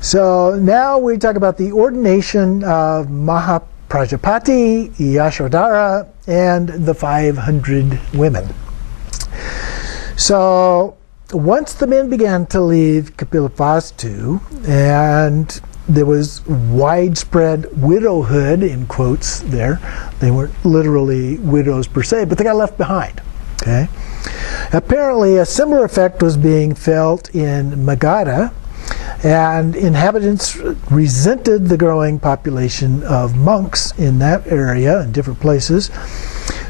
So now we talk about the ordination of Mahaprajapati, Yashodhara, and the 500 women. So once the men began to leave Kapilavastu, and there was widespread widowhood, in quotes there. They weren't literally widows per se, but they got left behind. Okay. Apparently, a similar effect was being felt in Magadha, and inhabitants resented the growing population of monks in that area in different places.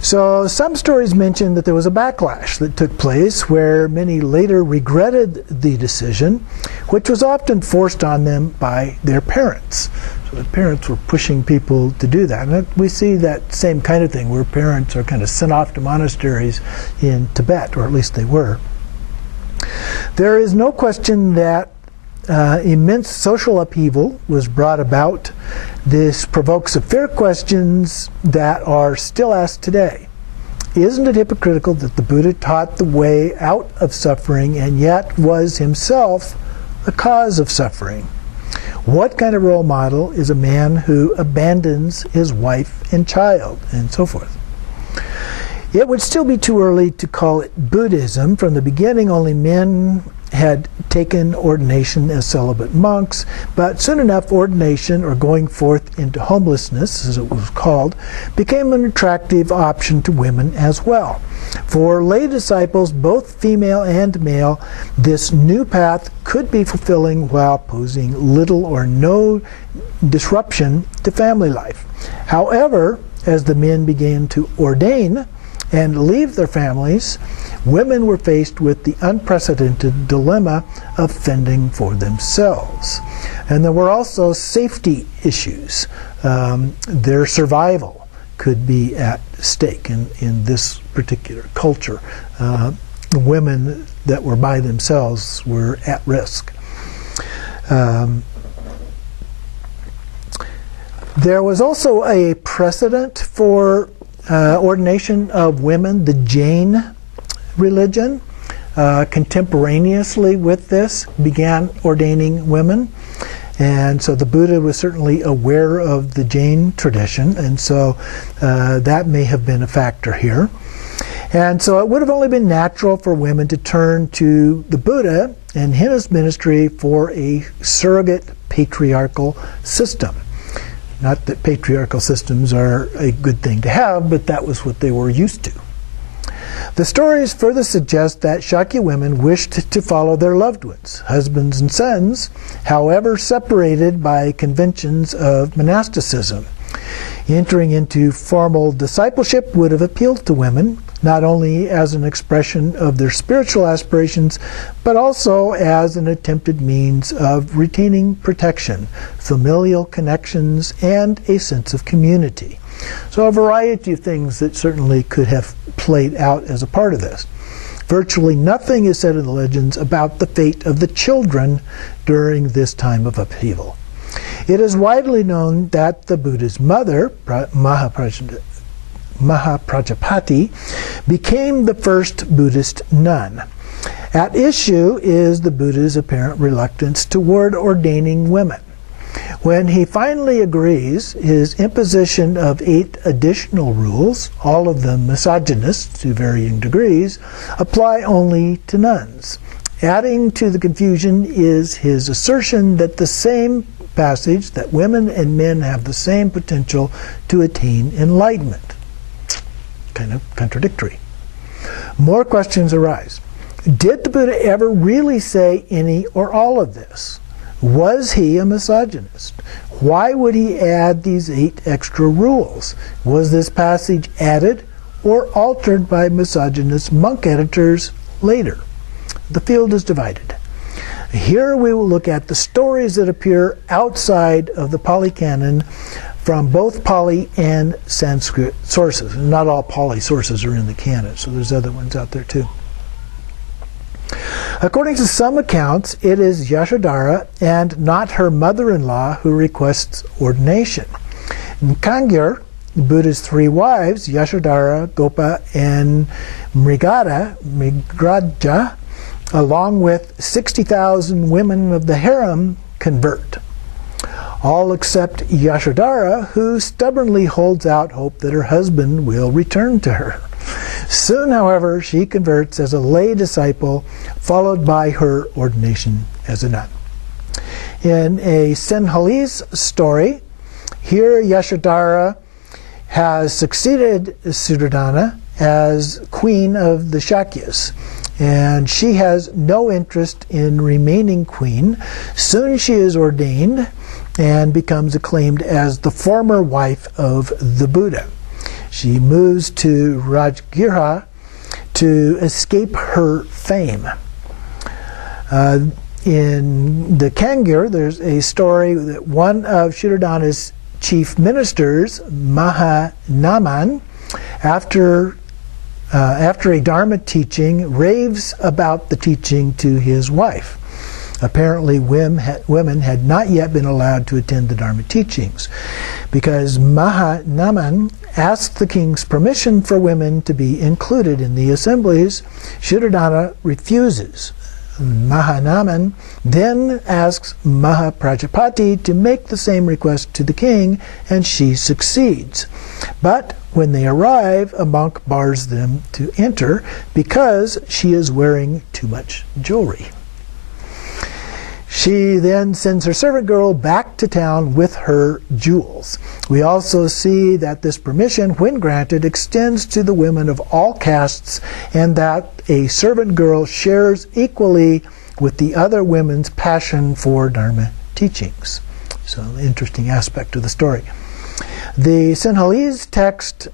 So some stories mention that there was a backlash that took place where many later regretted the decision, which was often forced on them by their parents. So the parents were pushing people to do that. And we see that same kind of thing where parents are kind of sent off to monasteries in Tibet, or at least they were. There is no question that immense social upheaval was brought about. This provokes severe questions that are still asked today. Isn't it hypocritical that the Buddha taught the way out of suffering and yet was himself the cause of suffering? What kind of role model is a man who abandons his wife and child, and so forth? It would still be too early to call it Buddhism. From the beginning, only men had taken ordination as celibate monks, but soon enough ordination, or going forth into homelessness, as it was called, became an attractive option to women as well. For lay disciples, both female and male, this new path could be fulfilling while posing little or no disruption to family life. However, as the men began to ordain and leave their families, women were faced with the unprecedented dilemma of fending for themselves. And there were also safety issues. Their survival could be at stake in this particular culture. The women that were by themselves were at risk. There was also a precedent for ordination of women. The Jain religion, contemporaneously with this, began ordaining women. And so the Buddha was certainly aware of the Jain tradition, and so that may have been a factor here. And so it would have only been natural for women to turn to the Buddha and his ministry for a surrogate patriarchal system. Not that patriarchal systems are a good thing to have, but that was what they were used to. The stories further suggest that Shakya women wished to follow their loved ones, husbands and sons, however separated by conventions of monasticism. Entering into formal discipleship would have appealed to women, not only as an expression of their spiritual aspirations, but also as an attempted means of retaining protection, familial connections, and a sense of community. So a variety of things that certainly could have played out as a part of this. Virtually nothing is said in the legends about the fate of the children during this time of upheaval. It is widely known that the Buddha's mother, Mahaprajapati, became the first Buddhist nun. At issue is the Buddha's apparent reluctance toward ordaining women. When he finally agrees, his imposition of 8 additional rules, all of them misogynist to varying degrees, apply only to nuns. Adding to the confusion is his assertion that the same passage, that women and men have the same potential to attain enlightenment. Kind of contradictory. More questions arise. Did the Buddha ever really say any or all of this? Was he a misogynist? Why would he add these 8 extra rules? Was this passage added or altered by misogynist monk editors later? The field is divided. Here we will look at the stories that appear outside of the Pali Canon from both Pali and Sanskrit sources. And not all Pali sources are in the canon, so there's other ones out there too. According to some accounts, it is Yashodhara and not her mother-in-law who requests ordination. In Kangyur, Buddha's 3 wives, Yashodhara, Gopa, and Mrigaja, along with 60,000 women of the harem, convert. All except Yashodhara, who stubbornly holds out hope that her husband will return to her. Soon, however, she converts as a lay disciple, followed by her ordination as a nun. In a Sinhalese story, here Yashodhara has succeeded Suddhodana as queen of the Shakyas, and she has no interest in remaining queen. Soon she is ordained and becomes acclaimed as the former wife of the Buddha. She moves to Rajgriha to escape her fame. In the Kangyur, there's a story that one of Shuddhodana's chief ministers, Mahanaman, after a Dharma teaching, raves about the teaching to his wife. Apparently, women had not yet been allowed to attend the Dharma teachings, because Mahanaman asked the king's permission for women to be included in the assemblies. Shuddhodana refuses. Mahanaman then asks Mahaprajapati to make the same request to the king, and she succeeds. But when they arrive, a monk bars them to enter because she is wearing too much jewelry. She then sends her servant girl back to town with her jewels. We also see that this permission, when granted, extends to the women of all castes, and that a servant girl shares equally with the other women's passion for Dharma teachings. So, an interesting aspect of the story. The Sinhalese text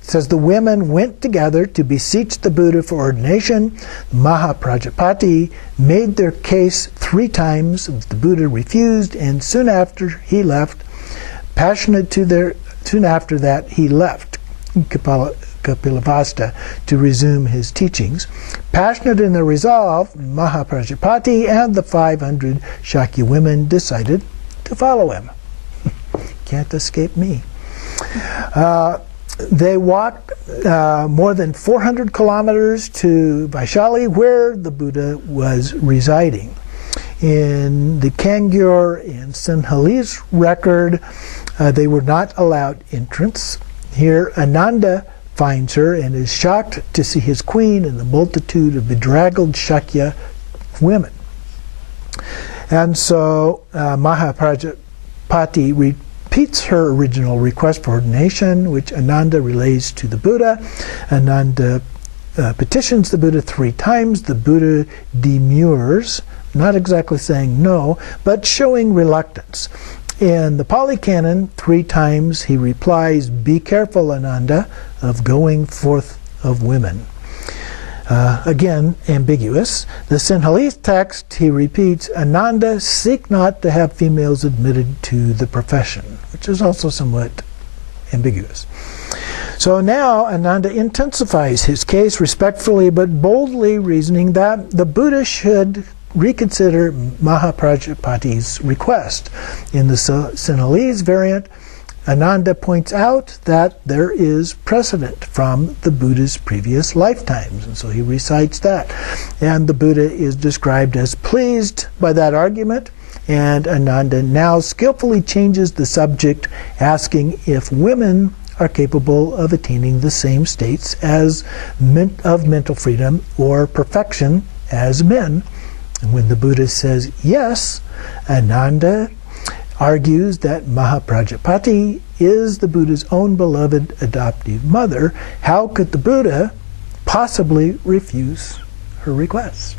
says the women went together to beseech the Buddha for ordination. Mahaprajapati made their case 3 times. The Buddha refused, and soon after he left, soon after that he left Kapilavastu to resume his teachings. Passionate in their resolve, Mahaprajapati and the 500 Shakya women decided to follow him. Can't escape me. They walked more than 400 kilometers to Vaishali, where the Buddha was residing. In the Kangyur and Sinhalese record, they were not allowed entrance. Here, Ananda finds her and is shocked to see his queen in the multitude of bedraggled Shakya women. And so Mahaprajapati repeats her original request for ordination, which Ananda relays to the Buddha. Ananda petitions the Buddha 3 times. The Buddha demurs, not exactly saying no, but showing reluctance. In the Pali Canon, 3 times he replies, "Be careful, Ananda, of going forth of women." Again, ambiguous. The Sinhalese text, he repeats, "Ananda, seek not to have females admitted to the profession," which is also somewhat ambiguous. So now Ananda intensifies his case respectfully but boldly, reasoning that the Buddha should reconsider Mahaprajapati's request. In the Sinhalese variant, Ananda points out that there is precedent from the Buddha's previous lifetimes, and so he recites that. And the Buddha is described as pleased by that argument, and Ananda now skillfully changes the subject, asking if women are capable of attaining the same states of mental freedom or perfection as men. And when the Buddha says yes, Ananda argues that Mahaprajapati is the Buddha's own beloved adoptive mother. How could the Buddha possibly refuse her request?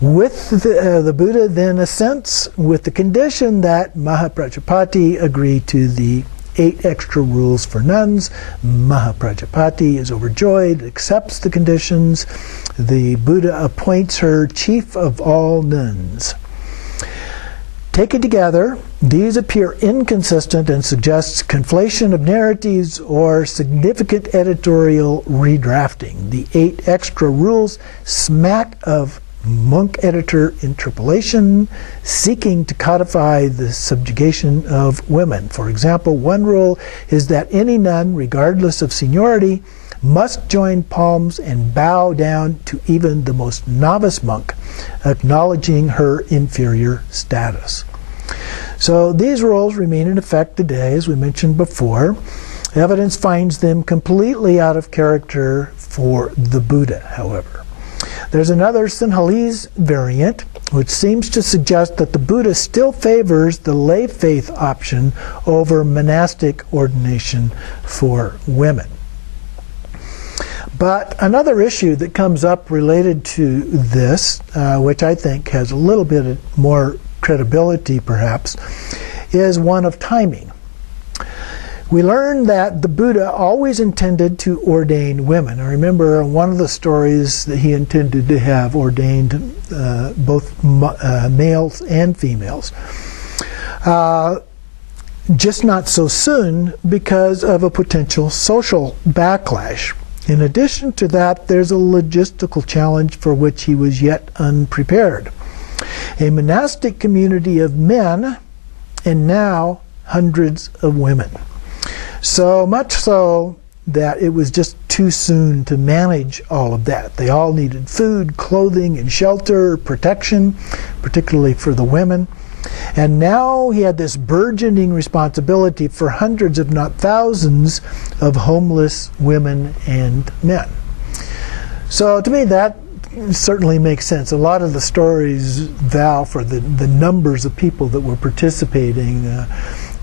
With the Buddha then assents with the condition that Mahaprajapati agree to the 8 extra rules for nuns. Mahaprajapati is overjoyed, accepts the conditions. The Buddha appoints her chief of all nuns. Taken together, these appear inconsistent and suggest conflation of narratives or significant editorial redrafting. The 8 extra rules smack of monk editor interpolation, seeking to codify the subjugation of women. For example, one rule is that any nun, regardless of seniority, must join palms and bow down to even the most novice monk, acknowledging her inferior status. So these rules remain in effect today, as we mentioned before. Evidence finds them completely out of character for the Buddha, however. There's another Sinhalese variant, which seems to suggest that the Buddha still favors the lay faith option over monastic ordination for women. But another issue that comes up related to this, which I think has a little bit more credibility perhaps, is one of timing. We learn that the Buddha always intended to ordain women. I remember one of the stories that he intended to have ordained both males and females. Just not so soon because of a potential social backlash. In addition to that, there's a logistical challenge for which he was yet unprepared. A monastic community of men, and now hundreds of women. So much so that it was just too soon to manage all of that. They all needed food, clothing, and shelter, protection, particularly for the women. And now he had this burgeoning responsibility for hundreds, if not thousands, of homeless women and men. So to me, that certainly makes sense. A lot of the stories vow for the numbers of people that were participating.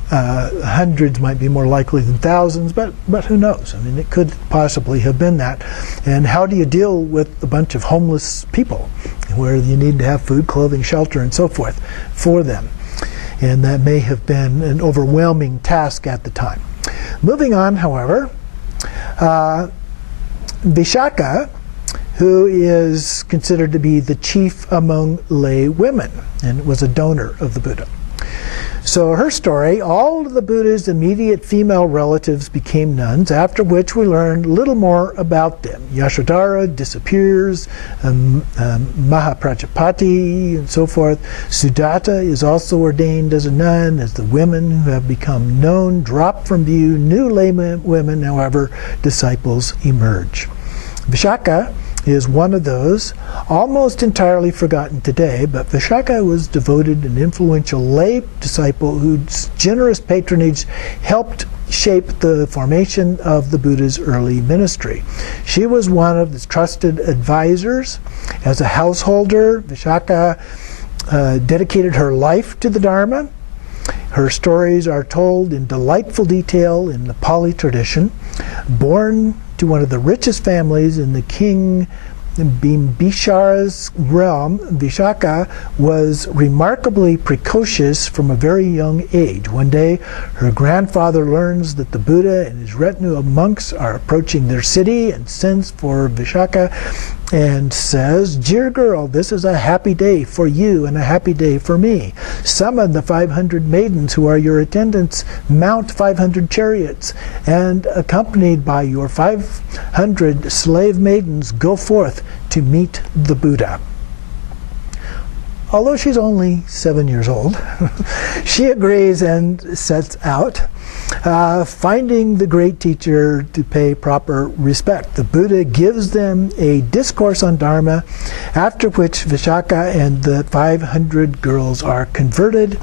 Hundreds might be more likely than thousands, but who knows? I mean, it could possibly have been that. And how do you deal with a bunch of homeless people where you need to have food, clothing, shelter, and so forth for them? And that may have been an overwhelming task at the time. Moving on, however, Vishaka, who is considered to be the chief among lay women and was a donor of the Buddha. So her story, all of the Buddha's immediate female relatives became nuns, after which we learned little more about them. Yashodhara disappears, Mahaprajapati, and so forth. Sudatta is also ordained as a nun. As the women who have become known drop from view, new lay women, however, disciples emerge. Vishaka is one of those, almost entirely forgotten today, but Vishaka was devoted and influential lay disciple whose generous patronage helped shape the formation of the Buddha's early ministry. She was one of the trusted advisors. As a householder, Vishaka dedicated her life to the Dharma. Her stories are told in delightful detail in the Pali tradition. Born to one of the richest families in the king Bimbisara's realm, Vishaka was remarkably precocious from a very young age. One day, her grandfather learns that the Buddha and his retinue of monks are approaching their city and sends for Vishaka and says, "Dear girl, this is a happy day for you and a happy day for me. Summon the 500 maidens who are your attendants, mount 500 chariots, and accompanied by your 500 slave maidens, go forth to meet the Buddha." Although she's only 7 years old, she agrees and sets out, finding the great teacher to pay proper respect. The Buddha gives them a discourse on Dharma, after which Vishaka and the 500 girls are converted.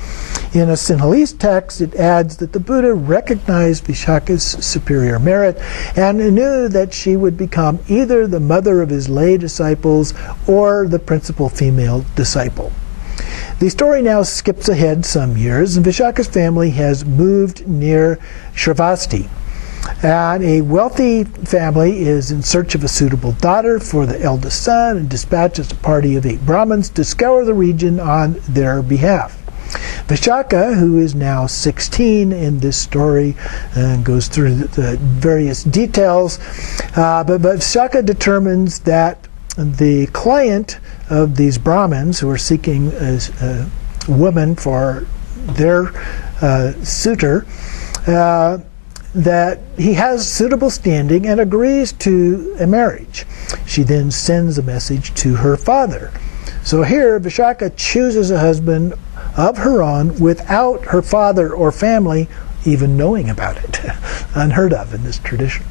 In a Sinhalese text, it adds that the Buddha recognized Vishaka's superior merit and knew that she would become either the mother of his lay disciples or the principal female disciple. The story now skips ahead some years, and Vishaka's family has moved near Shravasti. And a wealthy family is in search of a suitable daughter for the eldest son and dispatches a party of 8 Brahmins to scour the region on their behalf. Vishaka, who is now 16 in this story, and goes through the various details, but Vishaka determines that the client of these Brahmins who are seeking a woman for their suitor, that he has suitable standing and agrees to a marriage. She then sends a message to her father. So here Vishaka chooses a husband of her own without her father or family even knowing about it. Unheard of in this tradition.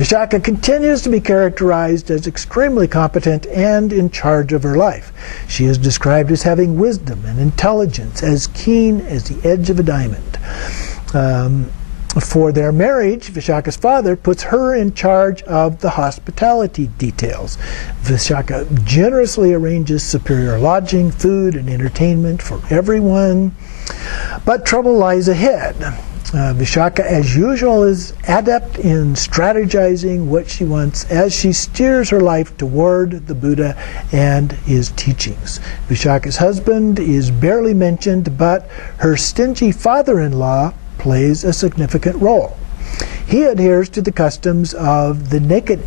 Vishaka continues to be characterized as extremely competent and in charge of her life. She is described as having wisdom and intelligence as keen as the edge of a diamond. For their marriage, Vishaka's father puts her in charge of the hospitality details. Vishaka generously arranges superior lodging, food, and entertainment for everyone. But trouble lies ahead. Vishaka, as usual, is adept in strategizing what she wants as she steers her life toward the Buddha and his teachings. Vishaka's husband is barely mentioned, but her stingy father-in-law plays a significant role. He adheres to the customs of the naked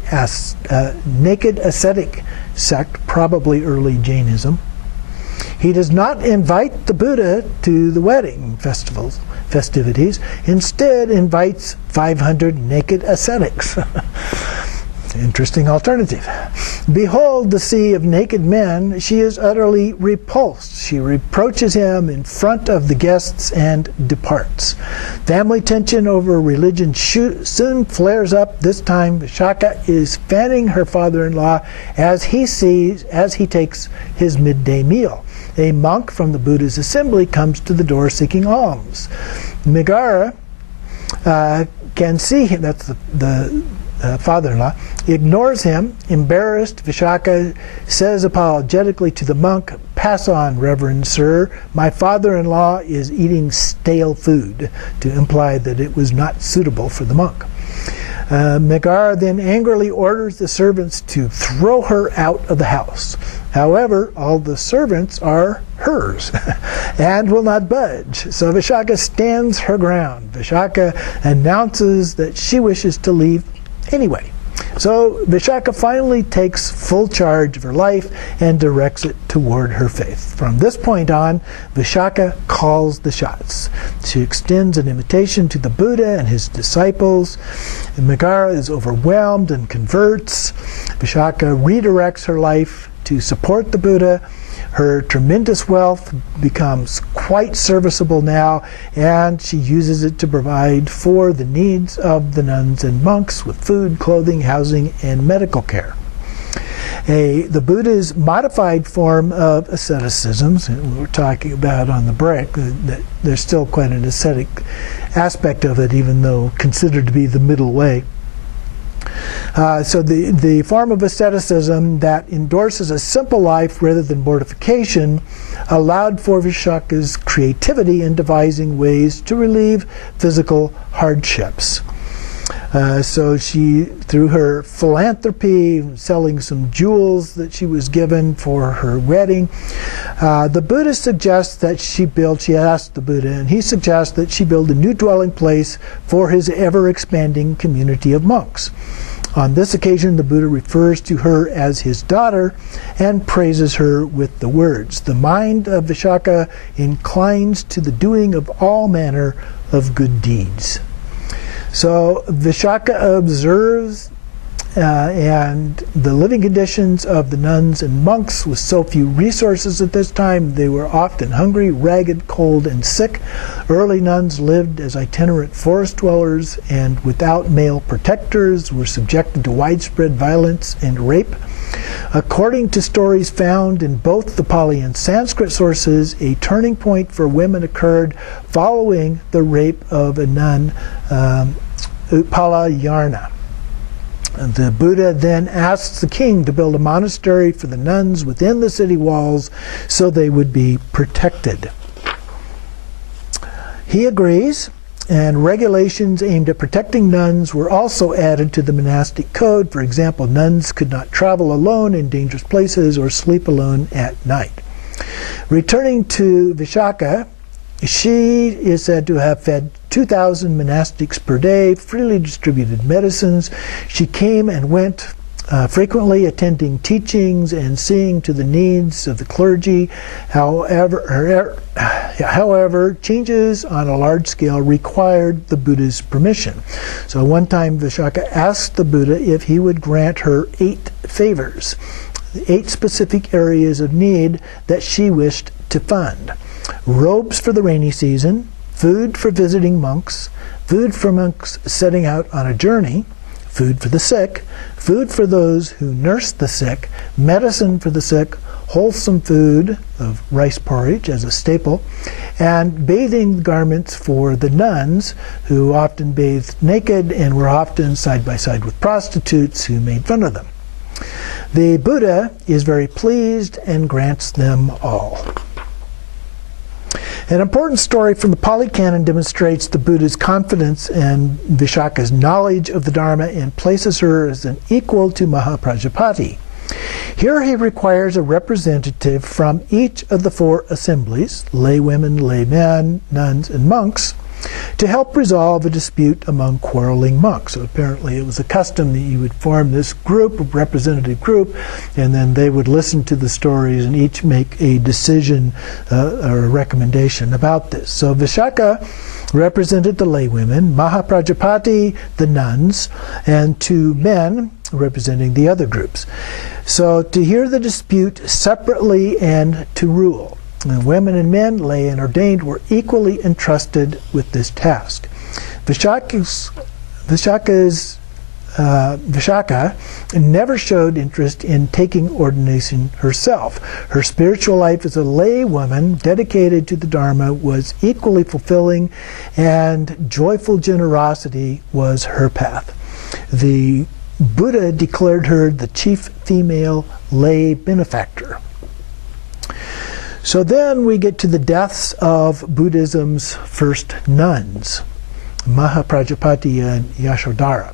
ascetic sect, probably early Jainism. He does not invite the Buddha to the wedding festivities, instead invites 500 naked ascetics. Interesting alternative. Behold the sea of naked men. She is utterly repulsed. She reproaches him in front of the guests and departs. Family tension over religion soon flares up. This time Vishaka is fanning her father-in-law as he takes his midday meal. A monk from the Buddha's assembly comes to the door seeking alms. Megara can see him, that's the father-in-law, ignores him. Embarrassed, Vishaka says apologetically to the monk, "Pass on, Reverend Sir, my father-in-law is eating stale food," to imply that it was not suitable for the monk. Megara then angrily orders the servants to throw her out of the house. However, all the servants are hers and will not budge. So Vishaka stands her ground. Vishaka announces that she wishes to leave anyway. So Vishaka finally takes full charge of her life and directs it toward her faith. From this point on, Vishaka calls the shots. She extends an invitation to the Buddha and his disciples. And Megara is overwhelmed and converts. Vishaka redirects her life to support the Buddha. Her tremendous wealth becomes quite serviceable now, and she uses it to provide for the needs of the nuns and monks with food, clothing, housing, and medical care. The Buddha's modified form of asceticism, we were talking about on the break, that there's still quite an ascetic aspect of it, even though considered to be the middle way. So the form of asceticism that endorses a simple life rather than mortification allowed for Vishaka's creativity in devising ways to relieve physical hardships. So she, through her philanthropy, selling some jewels that she was given for her wedding, the Buddha suggests that she asked the Buddha, and he suggests that she build a new dwelling place for his ever-expanding community of monks. On this occasion, the Buddha refers to her as his daughter and praises her with the words, "The mind of Vishaka inclines to the doing of all manner of good deeds." So Vishaka observes and the living conditions of the nuns and monks with so few resources at this time. They were often hungry, ragged, cold, and sick. Early nuns lived as itinerant forest dwellers and without male protectors, were subjected to widespread violence and rape. According to stories found in both the Pali and Sanskrit sources, a turning point for women occurred following the rape of a nun, Upalayarna. The Buddha then asks the king to build a monastery for the nuns within the city walls so they would be protected. He agrees, and regulations aimed at protecting nuns were also added to the monastic code. For example, nuns could not travel alone in dangerous places or sleep alone at night. Returning to Vishaka, she is said to have fed 2,000 monastics per day, freely distributed medicines. She came and went frequently, attending teachings and seeing to the needs of the clergy. However, changes on a large scale required the Buddha's permission. So one time Vishaka asked the Buddha if he would grant her 8 favors, 8 specific areas of need that she wished to fund. Robes for the rainy season, food for visiting monks, food for monks setting out on a journey, food for the sick, food for those who nurse the sick, medicine for the sick, wholesome food of rice porridge as a staple, and bathing garments for the nuns, who often bathed naked and were often side by side with prostitutes who made fun of them. The Buddha is very pleased and grants them all. An important story from the Pali Canon demonstrates the Buddha's confidence in Vishaka's knowledge of the Dharma and places her as an equal to Mahaprajapati. Here he requires a representative from each of the four assemblies, laywomen, laymen, nuns, and monks, to help resolve a dispute among quarreling monks. So apparently it was a custom that you would form this group, a representative group, and then they would listen to the stories and each make a decision or a recommendation about this. So Vishaka represented the laywomen, Mahaprajapati the nuns, and two men representing the other groups. So to hear the dispute separately and to rule. And women and men, lay and ordained, were equally entrusted with this task. Vishaka never showed interest in taking ordination herself. Her spiritual life as a lay woman dedicated to the Dharma was equally fulfilling, and joyful generosity was her path. The Buddha declared her the chief female lay benefactor. So then we get to the deaths of Buddhism's first nuns, Mahaprajapati and Yashodhara.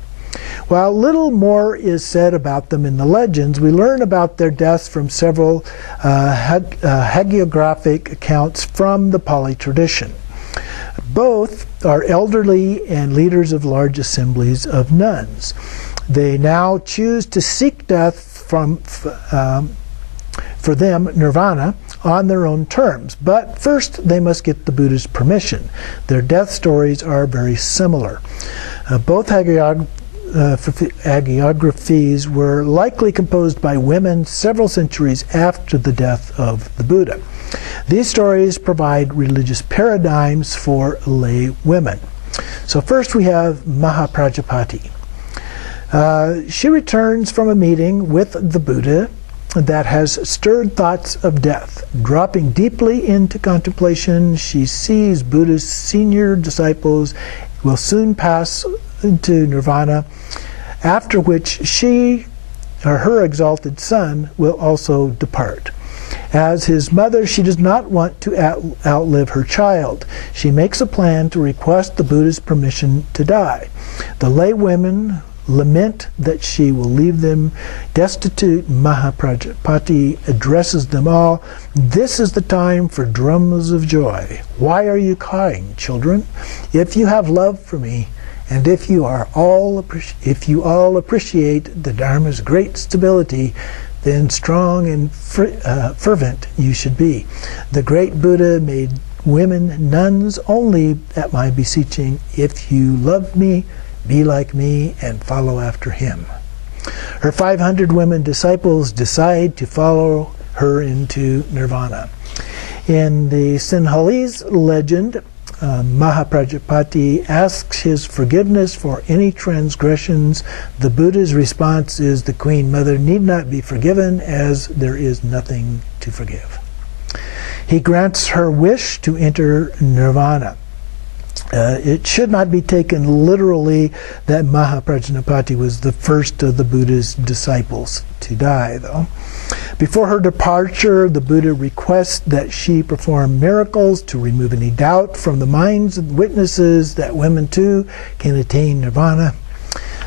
While little more is said about them in the legends, we learn about their deaths from several hagiographic accounts from the Pali tradition. Both are elderly and leaders of large assemblies of nuns. They now choose to seek death for them, nirvana, on their own terms. But first, they must get the Buddha's permission. Their death stories are very similar. Both hagiographies were likely composed by women several centuries after the death of the Buddha. These stories provide religious paradigms for lay women. So first we have Mahaprajapati. She returns from a meeting with the Buddha that has stirred thoughts of death. Dropping deeply into contemplation, she sees Buddha's senior disciples will soon pass into nirvana, after which she, or her exalted son, will also depart. As his mother, she does not want to outlive her child. She makes a plan to request the Buddha's permission to die. The lay women lament that she will leave them destitute. Mahaprajapati addresses them all. This is the time for drums of joy. Why are you crying, children? If you have love for me, and if you all appreciate the Dharma's great stability, then strong and fervent you should be. The great Buddha made women nuns only at my beseeching. If you love me, be like me and follow after him. Her 500 women disciples decide to follow her into nirvana. In the Sinhalese legend, Mahaprajapati asks his forgiveness for any transgressions. The Buddha's response is, the Queen Mother need not be forgiven, as there is nothing to forgive. He grants her wish to enter nirvana. It should not be taken literally that Mahaprajapati was the first of the Buddha's disciples to die, though. Before her departure, the Buddha requests that she perform miracles to remove any doubt from the minds of witnesses that women too can attain nirvana.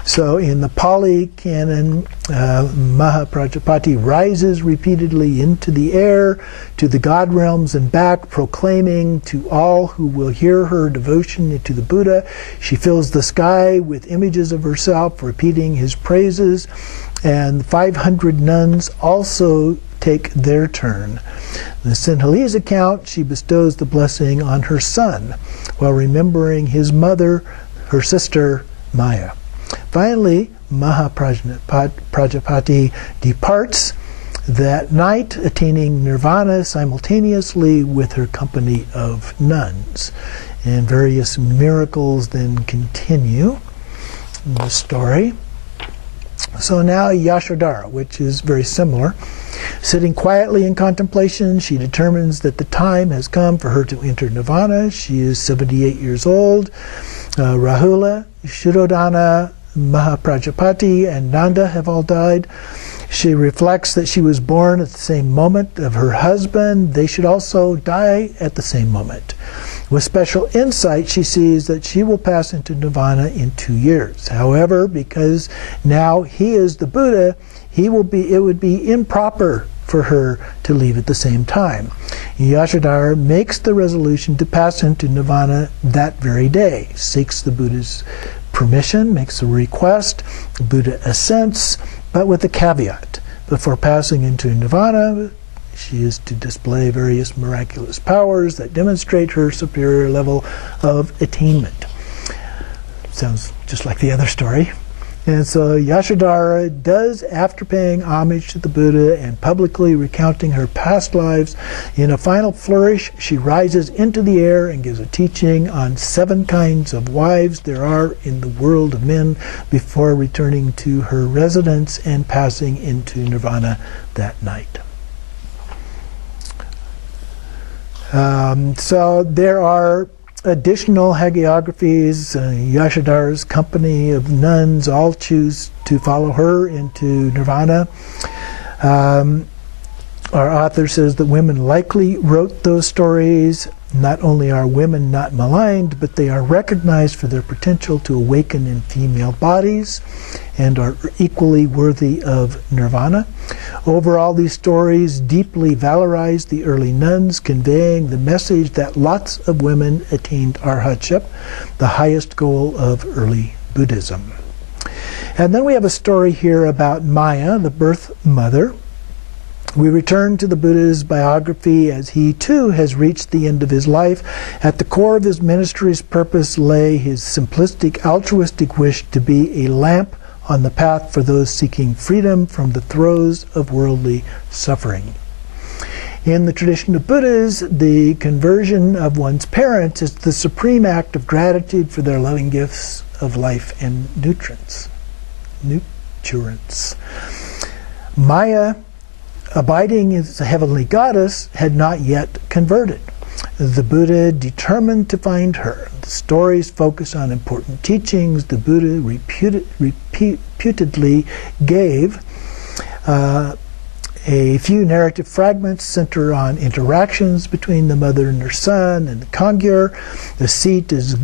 So in the Pali Canon, Mahaprajapati rises repeatedly into the air to the God realms and back, proclaiming to all who will hear her devotion to the Buddha. She fills the sky with images of herself, repeating his praises, and 500 nuns also take their turn. In the Sinhalese account, she bestows the blessing on her son, while remembering his mother, her sister, Maya. Finally, Mahaprajapati departs that night, attaining nirvana simultaneously with her company of nuns. And various miracles then continue in the story. So now Yashodhara, which is very similar. Sitting quietly in contemplation, she determines that the time has come for her to enter nirvana. She is 78 years old. Rahula, Shuddhodana, Mahaprajapati, and Nanda have all died. She reflects that she was born at the same moment of her husband. They should also die at the same moment. With special insight, she sees that she will pass into nirvana in 2 years. However, because now he is the Buddha, it would be improper for her to leave at the same time. Yashodhara makes the resolution to pass into nirvana that very day, seeks the Buddha's permission, makes a request. The Buddha assents, but with a caveat. Before passing into nirvana, she is to display various miraculous powers that demonstrate her superior level of attainment. Sounds just like the other story. And so Yashodhara does, after paying homage to the Buddha and publicly recounting her past lives, in a final flourish, she rises into the air and gives a teaching on 7 kinds of wives there are in the world of men before returning to her residence and passing into nirvana that night. So there are additional hagiographies. Yashodhara's company of nuns all choose to follow her into nirvana. Our author says that women likely wrote those stories. Not only are women not maligned, but they are recognized for their potential to awaken in female bodies and are equally worthy of nirvana. Overall, these stories deeply valorize the early nuns, conveying the message that lots of women attained arhatship, the highest goal of early Buddhism. And then we have a story here about Maya, the birth mother. We return to the Buddha's biography as he too has reached the end of his life. At the core of his ministry's purpose lay his simplistic, altruistic wish to be a lamp on the path for those seeking freedom from the throes of worldly suffering. In the tradition of Buddhas, the conversion of one's parents is the supreme act of gratitude for their loving gifts of life and nutrients. Maya, abiding as a heavenly goddess, had not yet converted. The Buddha determined to find her. The stories focus on important teachings the Buddha reputedly gave. A few narrative fragments center on interactions between the mother and her son and the Kangyur. The seat is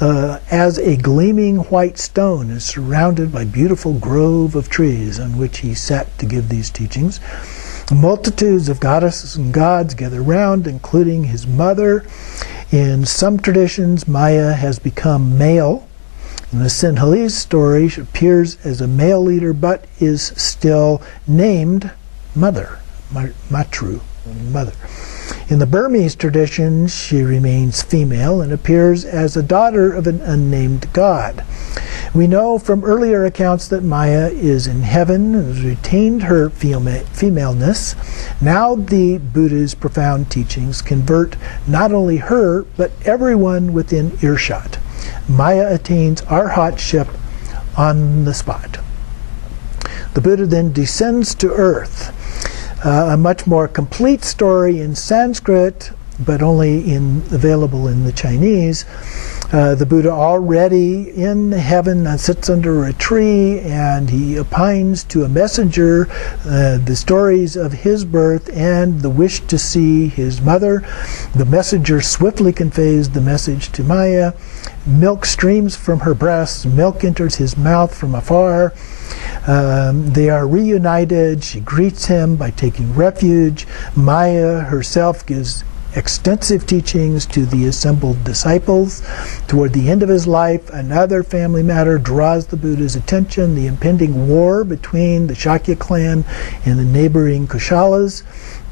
as a gleaming white stone is surrounded by a beautiful grove of trees on which he sat to give these teachings. Multitudes of goddesses and gods gather round, including his mother. In some traditions, Maya has become male. In the Sinhalese story, she appears as a male leader, but is still named Mother, Matru, Mother. In the Burmese tradition, she remains female and appears as a daughter of an unnamed god. We know from earlier accounts that Maya is in heaven and has retained her femaleness. Now the Buddha's profound teachings convert not only her, but everyone within earshot. Maya attains arhatship on the spot. The Buddha then descends to earth. A much more complete story in Sanskrit, but only available in the Chinese. The Buddha already in heaven sits under a tree and he opines to a messenger the stories of his birth and the wish to see his mother. The messenger swiftly conveys the message to Maya. Milk streams from her breasts, milk enters his mouth from afar. They are reunited. She greets him by taking refuge. Maya herself gives extensive teachings to the assembled disciples. Toward the end of his life, another family matter draws the Buddha's attention, the impending war between the Shakya clan and the neighboring Kushalas.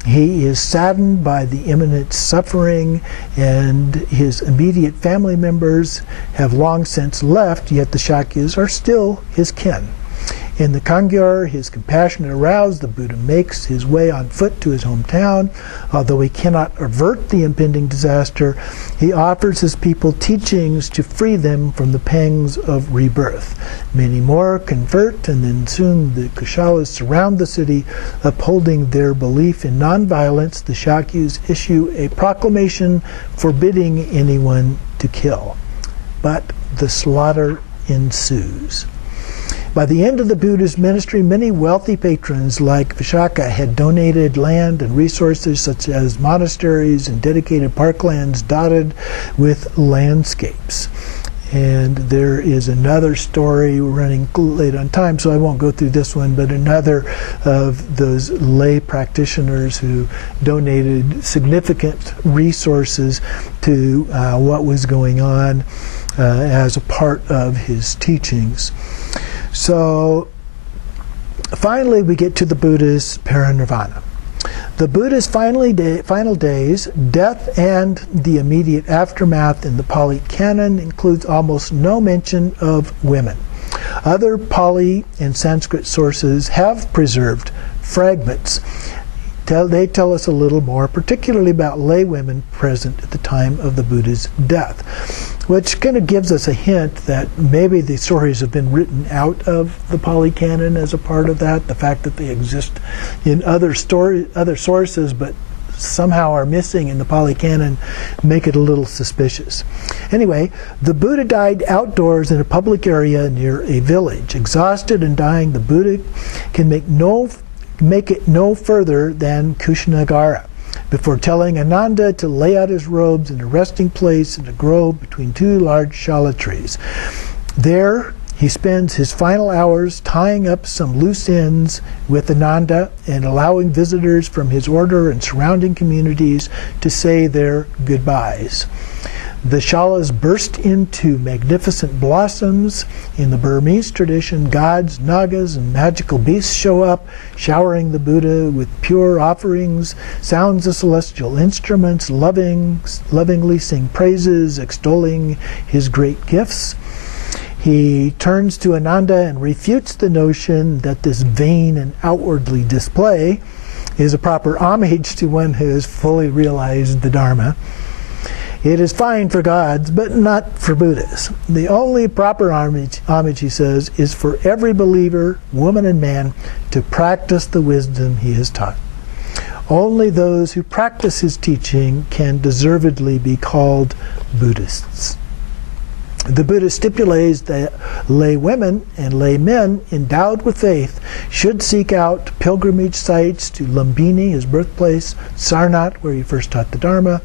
He is saddened by the imminent suffering, and his immediate family members have long since left, yet the Shakyas are still his kin. In the Kangyur, his compassion aroused, the Buddha makes his way on foot to his hometown. Although he cannot avert the impending disaster, he offers his people teachings to free them from the pangs of rebirth. Many more convert, and then soon the Kushalas surround the city, upholding their belief in nonviolence. The Shakyus issue a proclamation forbidding anyone to kill. But the slaughter ensues. By the end of the Buddha's ministry, many wealthy patrons like Vishaka had donated land and resources such as monasteries and dedicated parklands dotted with landscapes. And there is another story, we're running late on time, so I won't go through this one, but another of those lay practitioners who donated significant resources to what was going on as a part of his teachings. So finally we get to the Buddha's parinirvana. The Buddha's final days, death, and the immediate aftermath in the Pali Canon includes almost no mention of women. Other Pali and Sanskrit sources have preserved fragments. They tell us a little more, particularly about lay women present at the time of the Buddha's death, which kind of gives us a hint that maybe the stories have been written out of the Pali Canon as a part of that, the fact that they exist in other sources but somehow are missing in the Pali Canon make it a little suspicious. Anyway, the Buddha died outdoors in a public area near a village. Exhausted and dying, the Buddha can make it no further than Kushinagara, before telling Ananda to lay out his robes in a resting place in a grove between two large shala trees. There he spends his final hours tying up some loose ends with Ananda and allowing visitors from his order and surrounding communities to say their goodbyes. The shalas burst into magnificent blossoms. In the Burmese tradition, gods, nagas, and magical beasts show up, showering the Buddha with pure offerings. Sounds of celestial instruments lovingly sing praises, extolling his great gifts. He turns to Ananda and refutes the notion that this vain and outwardly display is a proper homage to one who has fully realized the Dharma. It is fine for gods, but not for Buddhas. The only proper homage, he says, is for every believer, woman and man, to practice the wisdom he has taught. Only those who practice his teaching can deservedly be called Buddhists. The Buddha stipulates that lay women and lay men endowed with faith should seek out pilgrimage sites to Lumbini, his birthplace, Sarnath, where he first taught the Dharma,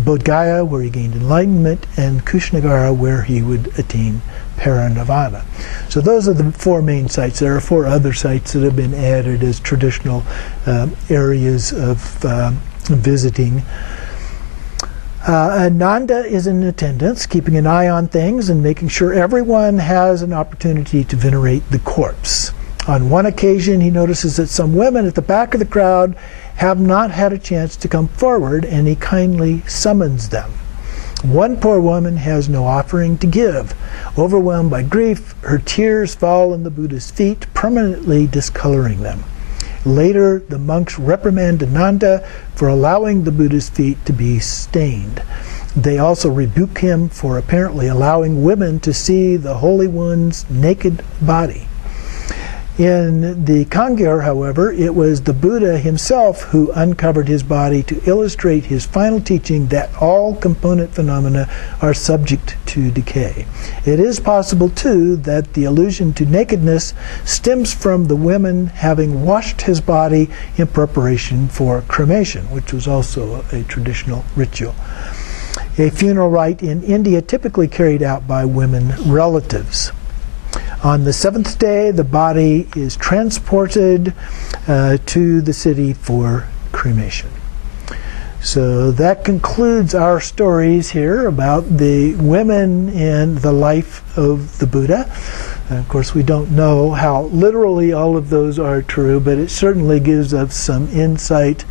Bodh Gaya, where he gained enlightenment, and Kushinagara, where he would attain parinirvana. So those are the four main sites. There are four other sites that have been added as traditional areas of visiting. Ananda is in attendance, keeping an eye on things and making sure everyone has an opportunity to venerate the corpse. On one occasion, he notices that some women at the back of the crowd have not had a chance to come forward, and he kindly summons them. One poor woman has no offering to give. Overwhelmed by grief, her tears fall on the Buddha's feet, permanently discoloring them. Later, the monks reprimand Ananda for allowing the Buddha's feet to be stained. They also rebuke him for apparently allowing women to see the Holy One's naked body. In the Kangyur, however, it was the Buddha himself who uncovered his body to illustrate his final teaching that all component phenomena are subject to decay. It is possible, too, that the allusion to nakedness stems from the women having washed his body in preparation for cremation, which was also a traditional ritual. A funeral rite in India typically carried out by women relatives. On the seventh day, the body is transported to the city for cremation. So that concludes our stories here about the women in the life of the Buddha. Of course, we don't know how literally all of those are true, but it certainly gives us some insight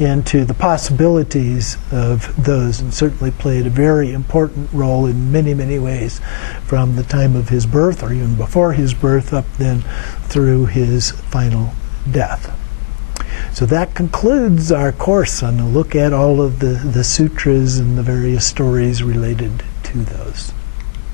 into the possibilities of those, and certainly played a very important role in many, many ways from the time of his birth, or even before his birth, up then through his final death. So that concludes our course on a look at all of the sutras and the various stories related to those.